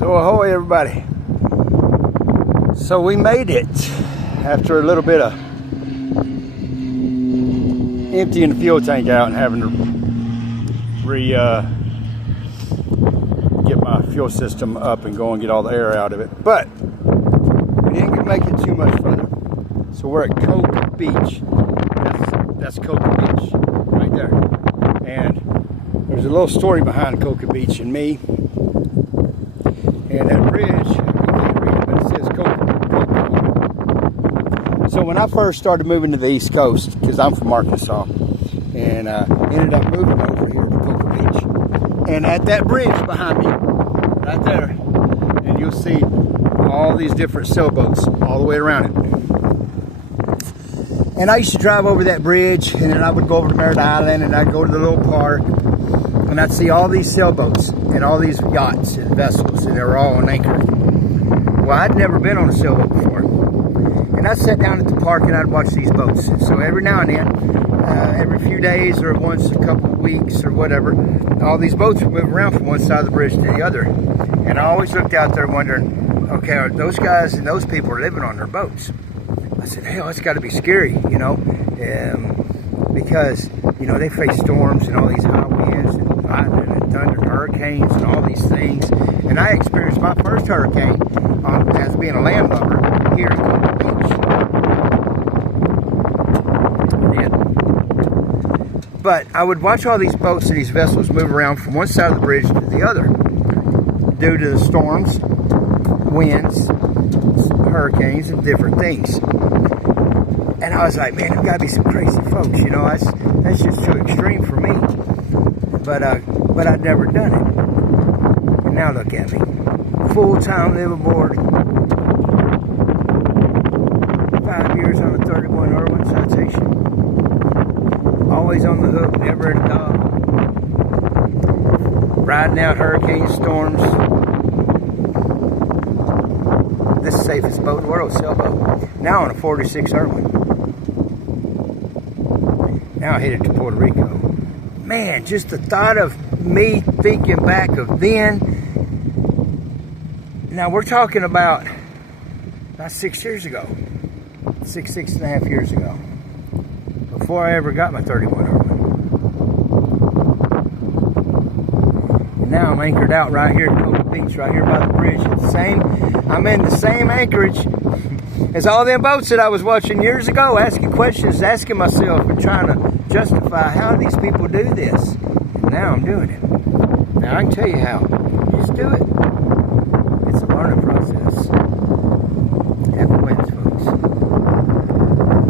So ahoy everybody. So we made it after a little bit of emptying the fuel tank out and having to get my fuel system up and go and get all the air out of it. But we didn't make it too much further. So we're at Cocoa Beach. That's Cocoa Beach right there. And there's a little story behind Cocoa Beach and me. And that bridge, you can't read it, but it says Cocoa. So when I first started moving to the East Coast, because I'm from Arkansas, and ended up moving over here to Cocoa Beach. And at that bridge behind me, right there, and you'll see all these different sailboats all the way around it. And I used to drive over that bridge, and then I would go over to Merritt Island, and I'd go to the little park, and I'd see all these sailboats and all these yachts and vessels, and they were all on anchor. Well, I'd never been on a sailboat before. And I'd sit down at the park and I'd watch these boats. And so every now and then, every few days or once a couple of weeks or whatever, all these boats would move around from one side of the bridge to the other. And I always looked out there wondering, okay, are those guys and those people are living on their boats? I said, hell, it's got to be scary, you know, because, you know, they face storms and all these high winds and lightning and thunder and hurricanes and all these things. And I experienced my first hurricane as being a landlubber here in Cocoa Beach. But I would watch all these boats and these vessels move around from one side of the bridge to the other due to the storms, winds, hurricanes, and different things. And I was like, man, there's got to be some crazy folks, you know, that's just too extreme for me. But I'd never done it. And now look at me. Full-time liveaboard. 5 years on a 31 Irwin citation. Always on the hook, never at a dock. Riding out hurricane storms. This is the safest boat in the world, sailboat. Now on a 46 Irwin. Now headed to Puerto Rico. Man, just the thought of me thinking back of then. Now we're talking about not 6 years ago. Six and a half years ago. Before I ever got my 31 Irwin. And now I'm anchored out right here at Cocoa Beach, right here by the bridge. I'm in the same anchorage as all them boats that I was watching years ago, asking questions, asking myself and trying to justify how these people do this. And now I'm doing it. Now I can tell you how. Just do it.